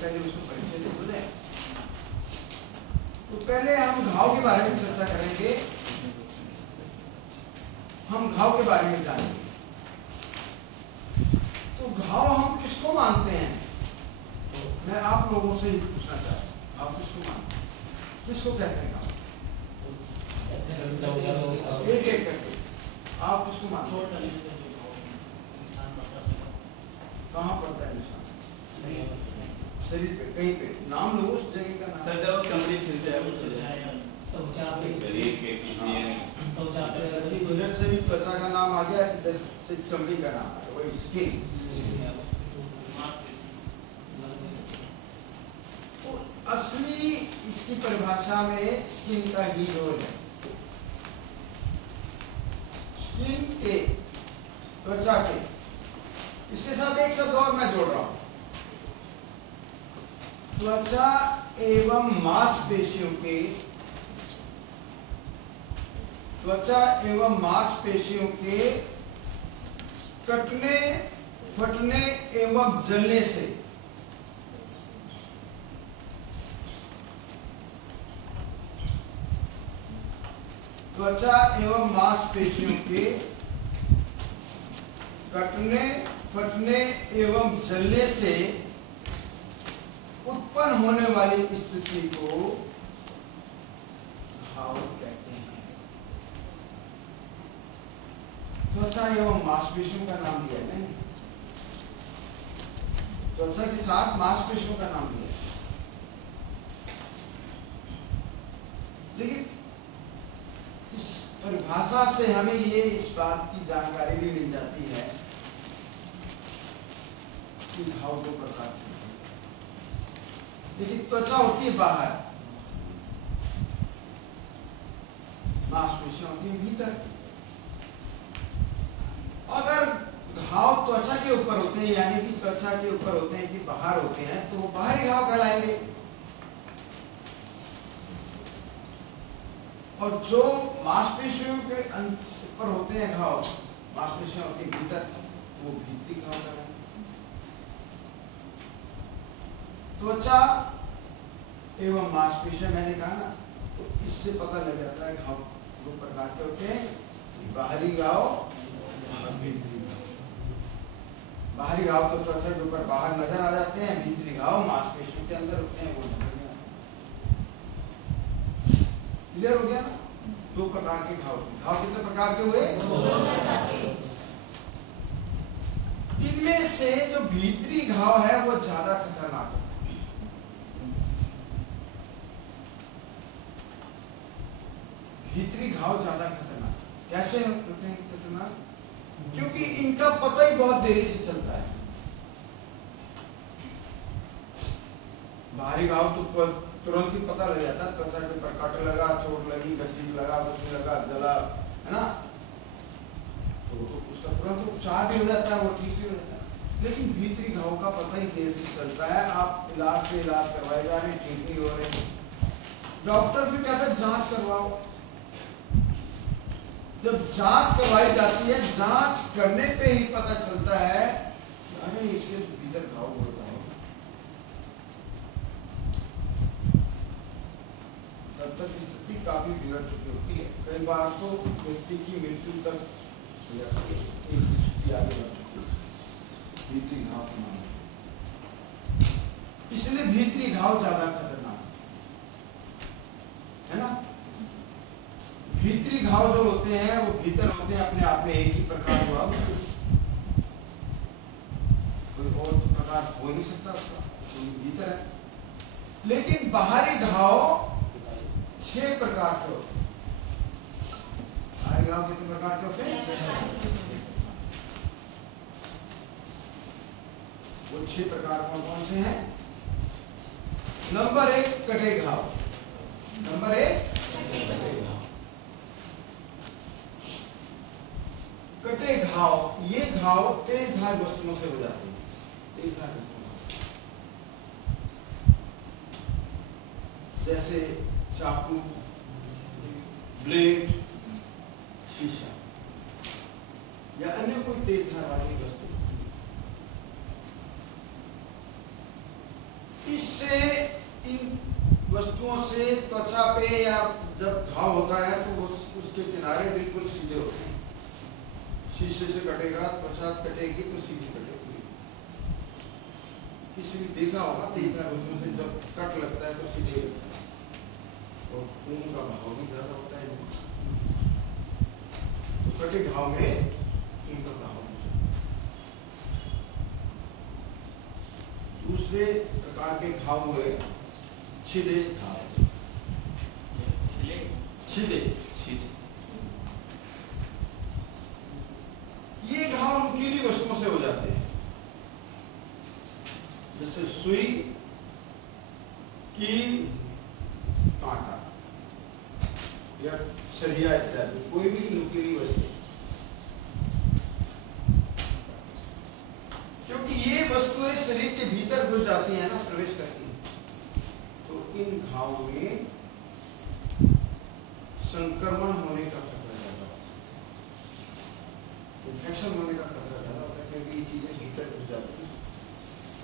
पहले उसको परिचय दे बोले। तो पहले हम घाव के बारे में चर्चा करेंगे, हम घाव के बारे में जानेंगे। तो घाव हम किसको मानते हैं? तो मैं आप लोगों से ही पूछना चाहता हूँ, आप किसको मानते हैं, किसको कहते हैं घाव? एक एक करके आप किसको मानते हैं? कहाँ पड़ता है निशान? शरीर पे, कहीं पे नाम लो उस जगह का नाम। सर जब चमड़ी छिलते हैं इधर से भी त्वचा का नाम आ गया, इधर से चमड़ी का नाम है, वही स्किन। तो असली इसकी परिभाषा में स्किन का ही रोल है। स्किन के, त्वचा के, इसके साथ एक शब्द और मैं जोड़ रहा हूं, त्वचा एवं मांसपेशियों के, त्वचा एवं मांसपेशियों के कटने, फटने एवं जलने से त्वचा एवं मांसपेशियों के कटने, फटने एवं जलने से उत्पन्न होने वाली स्थिति को घाव कहते हैं। त्वचा एवं मांसपेशियों का नाम दिया है, त्वचा के साथ मांसपेशियों का नाम दिया। लेकिन इस परिभाषा से हमें ये इस बात की जानकारी भी मिल जाती है कि घाव दो प्रकार के हैं। लेकिन त्वचा होती है बाहर, मांसपेशियां होती है भीतर। अगर घाव त्वचा के ऊपर होते हैं, यानी कि त्वचा के ऊपर होते हैं कि बाहर होते हैं, तो बाहरी घाव कहलाएंगे। और जो मांसपेशियों के ऊपर होते हैं घाव, मांसपेशियां होती है भीतर, वो भीतरी घाव कहलाएंगे। त्वचा एवं मांसपेशियां मैंने कहा ना, तो इससे पता लग जाता है घाव दो प्रकार के होते हैं, बाहरी घाव और भीतरी घाव। बाहरी घाव तो त्वचा के ऊपर बाहर नजर आ जाते हैं, भीतरी घाव मांसपेशियों के अंदर होते हैं, वो नजर नहीं आते। क्लियर हो गया ना? दो प्रकार के घाव। घाव कितने प्रकार के हुए? इनमें से जो भीतरी घाव है वो ज्यादा खतरनाक है। भीतरी घाव ज्यादा खतरनाक। कैसे होते हैं खतरनाक? क्योंकि इनका पता ही बहुत देरी से चलता है। बाहरी घाव तो तुरंत ही पता लग जाता है, त्वचा के ऊपर कट लगा, चोट लगी, घसीट लगा, बसने लगा, जला, है ना, तो उसका तुरंत उपचार भी हो जाता है, वो ठीक भी हो जाता है। लेकिन भीतरी घाव का पता ही देर से चलता है। आप इलाज पे इलाज करवाए जा रहे हैं, ठीक नहीं हो रहे, डॉक्टर फिर कहता है जांच करवाओ। जब जांच करवाई जाती है, जांच करने पे ही पता चलता है अरे इसके भीतर घाव हो रहा है। तब तक स्थिति काफी बिगड़ चुकी होती है। कई बार तो व्यक्ति की मृत्यु तक हो जाती है, एक स्थिति आगे बढ़ चुकी है भीतरी घाव के मामले। इसलिए भीतरी घाव ज्यादा खतरनाक है ना। भीतरी घाव जो होते हैं वो भीतर होते हैं, अपने आप में एक ही प्रकार हुआ, कोई और प्रकार हो नहीं सकता उसका, तो भीतर है। लेकिन बाहरी घाव 6 प्रकार के होते हैं। बाहरी घाव कितने प्रकार के होते हैं? वो 6 प्रकार कौन कौन से हैं? नंबर 1 कटे घाव। नंबर 1 कटे घाव। कटे घाव, ये घाव तेज धार वस्तुओं से हो जाते हैं। तेज धार वस्तुओं, जैसे चाकू, ब्लेड, शीशा या अन्य कोई तेज धार वाली वस्तु। इससे इन वस्तुओं से त्वचा पे या जब घाव होता है तो उसके किनारे बिल्कुल सीधे होते हैं। शीशे से कटेगा, त्वचा कटेगी तो सीधी कटेगी। किसी भी देखा होगा, देखा वस्तुओं से जब कट लगता है तो सीधे लगता है और खून का बहाव भी ज्यादा होता है। तो कटे घाव में खून का बहाव। दूसरे प्रकार के घाव हुए छिदे घाव। छिदे ये घाव नुकीली वस्तुओं से हो जाते हैं, जैसे सुई, कील, कांटा या सरिया इत्यादि, कोई भी नुकीली वस्तु। क्योंकि ये वस्तुएं शरीर के भीतर घुस जाती हैं ना, प्रवेश करती हैं, तो इन घाव में संक्रमण होने का खतरा ज्यादा होता है, इन्फेक्शन होने का खतरा ज्यादा होता है, क्योंकि ये चीजें भीतर घुस जाती हैं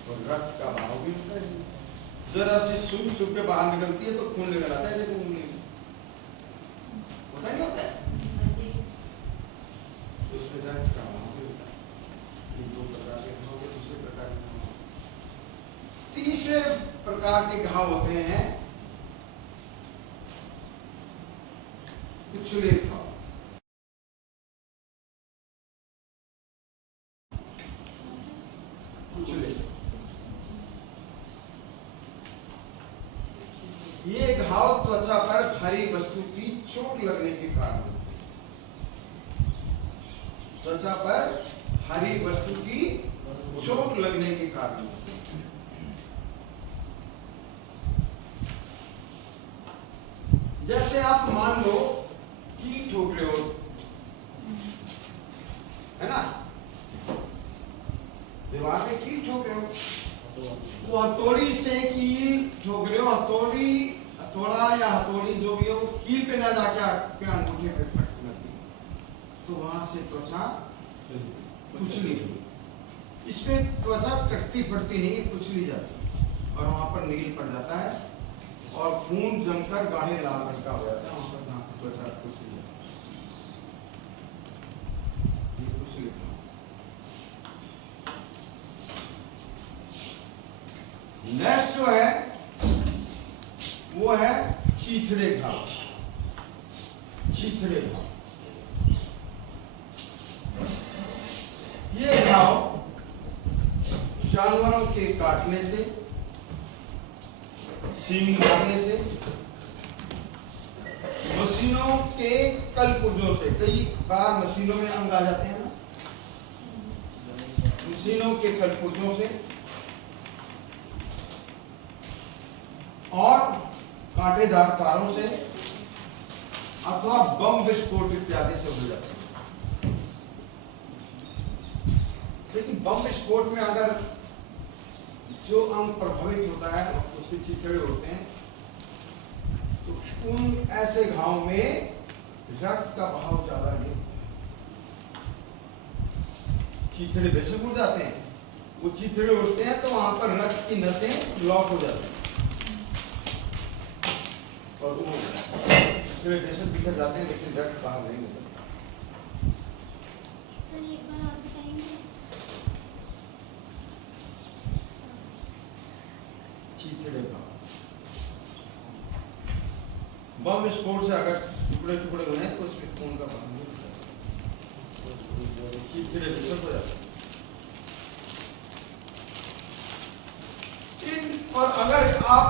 और रक्त का बहाव भी होता है। जरा सी सुई सुई के बाहर निकलती है तो खून निकल आता है, देखो उंगली में होता नहीं होता है, तो उसमें रक्त का बहाव भी होता है। ये दो प्रकार के घाव के। दूसरे प्रकार के घाव, तीसरे प्रकार के घाव होते हैं कुचले घाव। कुचले, ये घाव त्वचा पर भारी वस्तु की चोट लगने के कारण होते हैं। त्वचा पर भारी वस्तु की चोट लगने के कारण होते हैं। जैसे आप मान लो कील ठोक रहे हो, है ना, दीवार पे कील ठोक रहे हो, तो हथौड़ी से कील ठोक रहे हो, हथौड़ा या हथौड़ी जो भी हो, कील पे ना जाके आपके अंगूठे पे फटने लगती है, तो वहां से त्वचा कुचली हुई। इसमें त्वचा कटती फटती नहीं, कुचली जाती और वहां पर नील पड़ जाता है और खून जमकर गाढ़े लाल रंग का हो जाता है, वहां पर जहां त्वचा कुचली जाती है। ये कुचली घाव। नेक्स्ट जो है वो है चीथड़े घाव। चीथड़े घाव, ये घाव जानवरों के काटने से, सींग मारने से, मशीनों के कल पुर्जों से, कई बार मशीनों में अंग आ जाते हैं ना, मशीनों के कल पुर्जों से और कांटेदार तारों से अथवा बम विस्फोट इत्यादि से हो जाते हैं। लेकिन बम विस्फोट में अगर जो अंग प्रभावित होता है उसके चिथड़े होते हैं, तो उन ऐसे घाव में रक्त का बहाव ज्यादा नहीं होता। चिथड़े वैसे उड़ जाते हैं, वो चिथड़े उड़ते हैं तो वहां पर रक्त की नसें ब्लॉक हो जाती हैं और वो चिथड़े वैसे बिखर जाते हैं, लेकिन रक्त बाहर नहीं निकलता। सर एक बार और बताएंगे? चिथड़े घाव बम विस्फोट से अगर टुकड़े टुकड़े हुए तो उसमें खून का बहाव नहीं होता, चिथड़े विषम हो जाते हैं। और अगर आप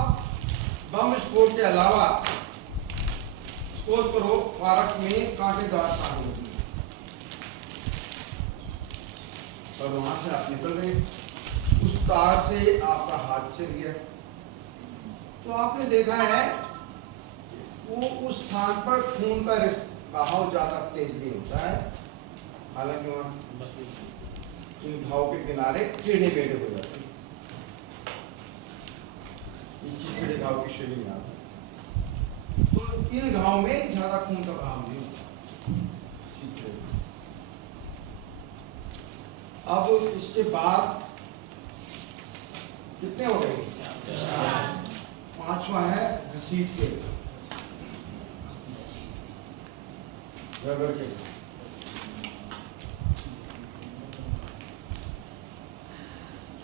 बम विस्फोट के अलावा सपोज करो पार्क में कांटेदार तार होती है और वहां से आप निकल रहे, उस तार से आपका हाथ चल गया, तो आपने देखा है वो उस स्थान पर खून का बहाव ज्यादा तेज नहीं होता है, हालांकि वहां इन घाव के किनारे टेढ़े मेढ़े हो जाते हैं। चिथड़े घाव की श्रेणी में आता है, तो इन घाव में ज्यादा खून का बहाव नहीं होता। अब इसके बाद कितने हो गए? घसीट के रगड़ के।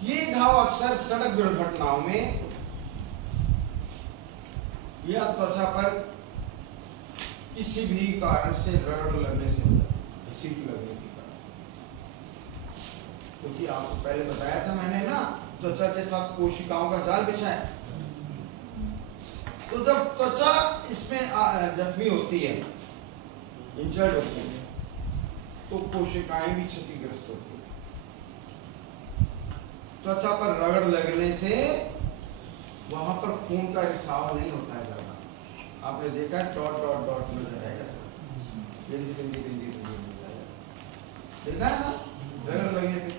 ये घाव अक्सर सड़क दुर्घटनाओं में या त्वचा पर किसी भी कारण से रगड़ लगने से होता है, घसीट लगने के कारण। क्योंकि आपको पहले बताया था मैंने ना, त्वचा के साथ कोशिकाओं का जाल बिछा है। तो जब त्वचा इसमें जख्मी होती है, इंजर्ड होती है, तो कोशिकाएं भी क्षतिग्रस्त होती है। त्वचा पर रगड़ लगने से वहां पर खून का रिसाव नहीं होता है ज्यादा। आपने देखा है डॉट डॉट डॉट नजर आएगा, बिंदी बिंदी बिंदी बिंदी नजर आएगा। देखा है ना, रगड़ लगने पे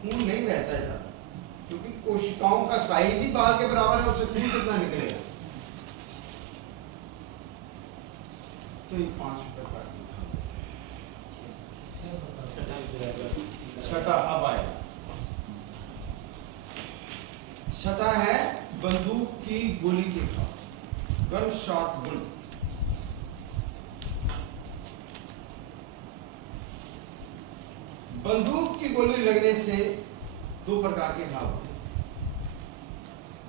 खून नहीं बहता है ज्यादा, क्योंकि कोशिकाओं का साइज ही बाल के बराबर है, उससे खून कितना निकलेगा। तो ये 5 प्रकार की। छठा अब आएगा। छठा है बंदूक की गोली के घाव, गन शॉट वुंड। बंदूक की गोली लगने से 2 प्रकार के घाव होते हैं।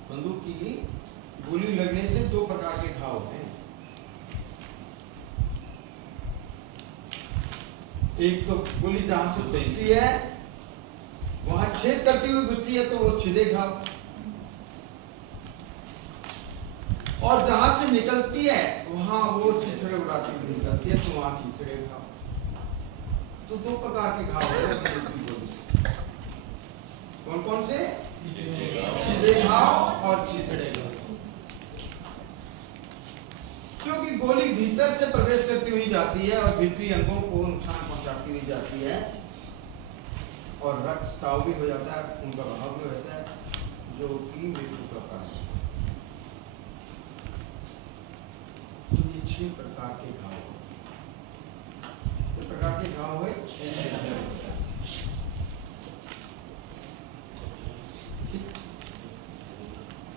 बंदूक की गोली लगने से 2 प्रकार के घाव होते हैं। एक तो गोली जहां से घुसती है वहां छेद करती हुई घुसती है, तो वो छिदे घाव। और जहां से निकलती है वहां वो चिथड़े उड़ाती हुई निकलती है, तो वहां चिथड़े घाव। तो 2 प्रकार के घाव होते हैं बंदूक की गोली से। कौन कौन से? सीधे घाव और चिथड़े घाव। क्योंकि गोली भीतर से प्रवेश करती हुई जाती है और भीतरी अंगों को नुकसान पहुंचाती हुई जाती है, और रक्तस्राव भी हो जाता है, खून का बहाव भी होता है, जो कि मृत्यु का कारण है। तो ये 6 प्रकार के घाव होते हैं। कितने प्रकार के घाव हुए? 6।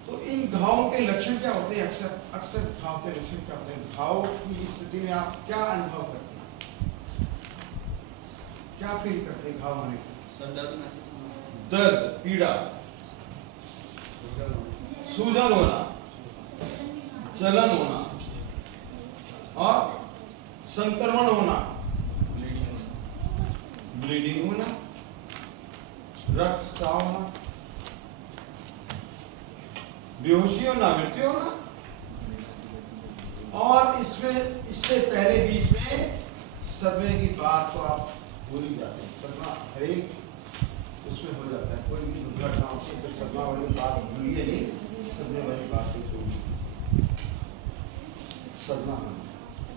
तो इन घावों के लक्षण क्या होते हैं? अक्सर घाव के लक्षण क्या होते हैं? घाव की स्थिति में आप क्या अनुभव करते हैं? क्या फील करते हैं घाव होने पर? दर्द, पीड़ा, सूजन होना, जलन होना और संक्रमण होना, ब्लीडिंग होना, रक्तस्राव होना, बेहोशी होना, मृत्यु होना। और इसमें इससे पहले बीच में सदमे की बात तो आप भूल ही जाते हैं। सदमा हरेक उसमें हो जाता है, कोई भी दुर्घटना होती है तो सदमा वाली बात भूलिए नहीं, सदमे वाली बात ही छोड़िए।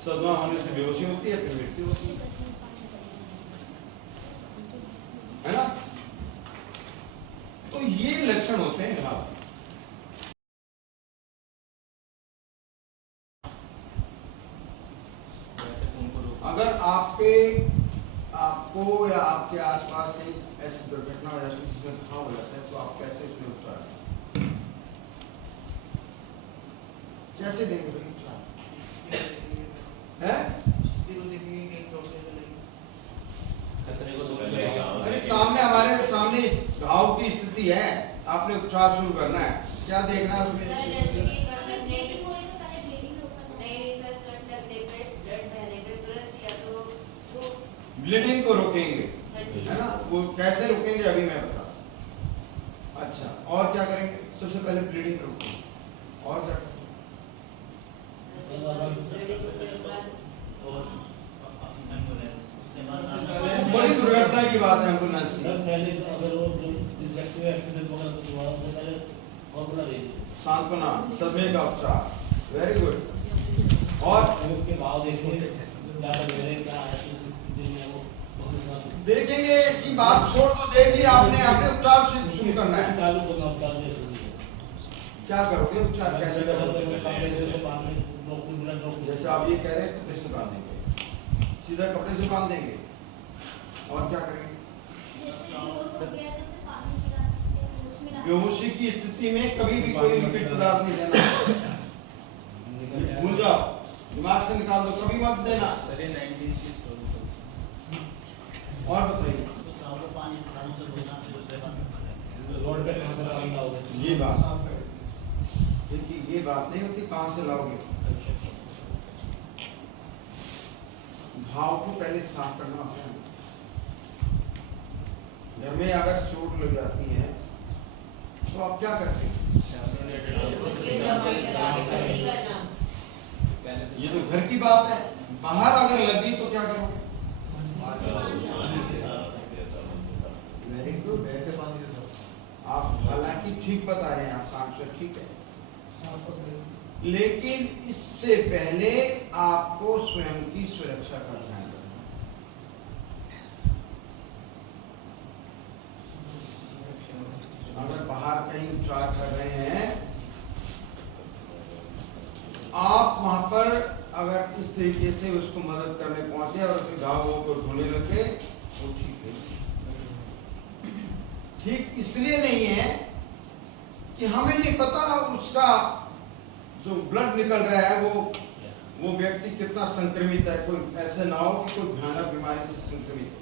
सदमा होने से बेहोशी होती है, फिर मृत्यु होती है ना। तो ये लक्षण होते हैं घाव। अगर आपको या आपके आसपास कहीं ऐसी दुर्घटना हो जाती है जिसमें घाव हो जाता है, तो आप कैसे उसमें उपचार करें? कैसे देंगे भाई उपचार? अरे हमारे सामने घाव की स्थिति है, आपने उपचार शुरू करना है, क्या देखना है उसमें? ब्लीडिंग को रोकेंगे, है ना। वो कैसे रोकेंगे अभी मैं बता। अच्छा, और क्या करेंगे? सबसे पहले ब्लीडिंग रोकेंगे, और क्या करेंगे? बड़ी दुर्घटना की बात है एम्बुलेंस की। सांत्वना, सदमे का उपचार, वेरी गुड। और उसके बाद देखेंगे कि बात छोड़ तो देख लिया आपने, आपने उपचार शुरू करना है। क्या करोगे उपचार? कैसे करोगे? जैसे आप ये कह रहे हैं कपड़े से बांधेंगे, सीधा कपड़े से बांध देंगे, और क्या करेंगे? बेहोशी की स्थिति में कभी भी कोई लिक्विड पदार्थ नहीं देना। जाओ, दिमाग से निकाल दो, कभी मत देना। अरे 96 और बताइए रोड पे कहाँ से पानी लाओगे? ये बात, देखिए ये बात नहीं होती कहाँ से लाओगे। घाव को पहले साफ करना होता है। घर में अगर चोट लग जाती है तो आप क्या करते हैं? ये तो घर की बात है, बाहर अगर लगी तो क्या करोगे? वेरी गुड, आप हालांकि ठीक बता रहे हैं, आप शाम से ठीक है, लेकिन इससे पहले आपको स्वयं की सुरक्षा का ध्यान रखना है। अगर बाहर कहीं उपचार कर रहे हैं आप, वहां पर अगर इस तरीके से उसको मदद करने पहुंचे और उसके घावों को धोने लगे, वो ठीक है। ठीक इसलिए नहीं है कि हमें नहीं पता उसका जो ब्लड निकल रहा है वो व्यक्ति कितना संक्रमित है। कोई ऐसे ना हो कि कोई भयानक बीमारी से संक्रमित हो।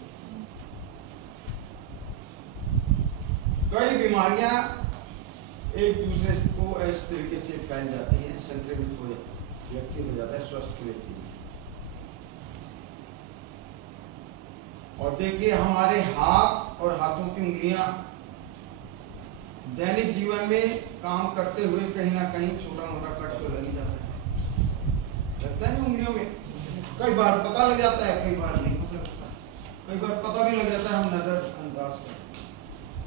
कई बीमारियां एक दूसरे को इस तरीके से फैल जाती हैं, संक्रमित हो व्यक्ति हो जाता है, स्वस्थ व्यक्ति। और देखिए हमारे हाथ और हाथों की उंगलियां दैनिक जीवन में काम करते हुए कहीं ना कहीं छोटा मोटा कट तो लग ही जाता है, लगता है ना उंगलियों में। कई बार पता लग जाता है, कई बार नहीं पता लगता, कई बार पता भी लग जाता है, हम नजरअंदाज करते हैं।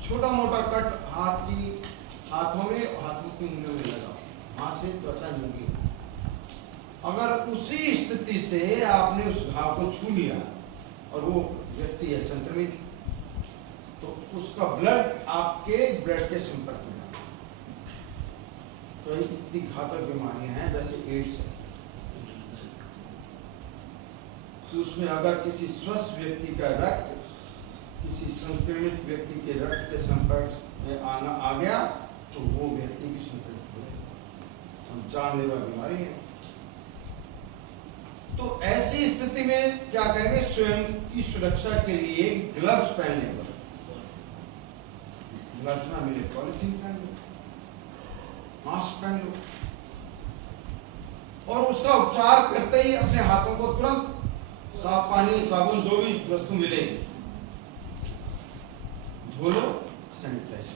छोटा मोटा कट हाथों में, हाथों की उंगलियों में लगा, हाथ से त्वचा नहीं। अगर उसी स्थिति से आपने उस घाव को छू लिया और वो व्यक्ति है संक्रमित, तो उसका ब्लड आपके ब्लड के संपर्क में आता है। तो इतनी घातक बीमारियां हैं जैसे एड्स है, तो उसमें अगर किसी स्वस्थ व्यक्ति का रक्त किसी संक्रमित व्यक्ति के रक्त के संपर्क में आ गया तो वो व्यक्ति भी संक्रमित हो जाएगा, जानलेवा बीमारी है। तो ऐसी स्थिति में क्या करेंगे? स्वयं की सुरक्षा के लिए ग्लव्स पहनने पड़े। ग्लव्स ना मिले पॉलिथीन पहन लो, मास्क पहन लो, और उसका उपचार करते ही अपने हाथों को तुरंत साफ पानी, साबुन, जो भी वस्तु मिले धो लो, सैनिटाइज।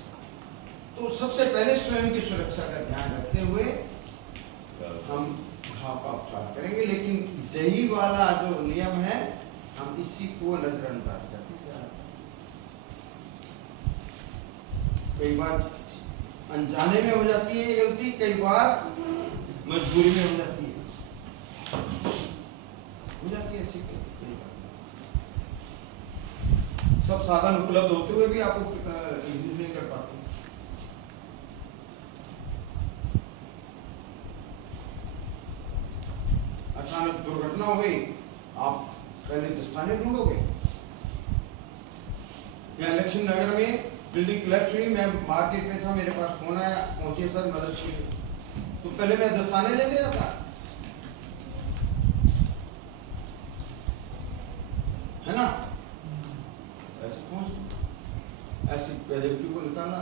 तो सबसे पहले स्वयं की सुरक्षा का ध्यान रखते हुए हम घाव का उपचार करेंगे। लेकिन यही वाला जो नियम है हम इसी को नजरअंदाज करते हैं। कई बार अनजाने में हो जाती है ये गलती, कई बार मजबूरी में हो जाती है ऐसी गलती। सब साधन उपलब्ध होते हुए भी आप यूज नहीं कर पाते। अचानक दुर्घटना हो गई, आप पहले दस्ताने ढूंढोगे। यहाँ लक्ष्मी नगर में बिल्डिंग कोलैप्स हुई, मैं मार्केट में था, मेरे पास फोन आया, पहुंचे सर मदद के लिए, तो पहले मैं दस्ताने लेने जाता है ना, ऐसे पहुंच, ऐसी कैजुअलिटी को निकाला,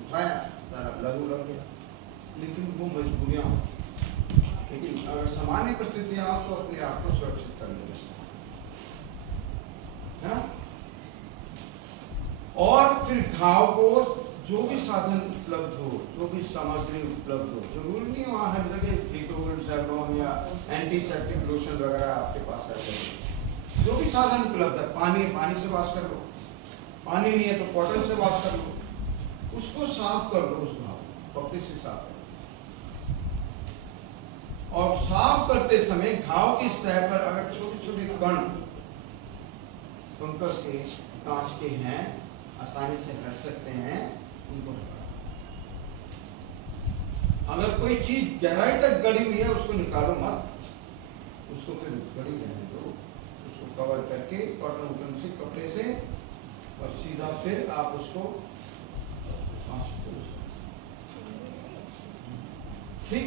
उठाया, सारा लहू लग गया। लेकिन वो मजबूरियां हो, लेकिन अगर सामान्य परिस्थितियां हो तो अपने आप को सुरक्षित कर लेना है ना। और फिर घाव को जो भी साधन उपलब्ध हो, जो भी सामग्री उपलब्ध हो, जरूरी नहीं वहां हर जगह डिटोल, सैलॉन या एंटीसेप्टिक लोशन वगैरह आपके पास है। जो भी साधन उपलब्ध है, पानी से वॉश कर लो, पानी नहीं है तो बॉटल से वॉश कर लो, उसको साफ कर लो, उस घाव कपड़े से साफ कर लो। और साफ करते समय घाव की सतह पर अगर छोटे छोटे कण कंकर के, कांच के हैं, आसानी से हट सकते हैं, उनको हटाओ। अगर कोई चीज गहराई तक गड़ी हुई है उसको निकालो मत, उसको फिर गड़ी रहने दो, उसको कवर करके कॉटन से, कपड़े से, और सीधा फिर आप उसको ठीक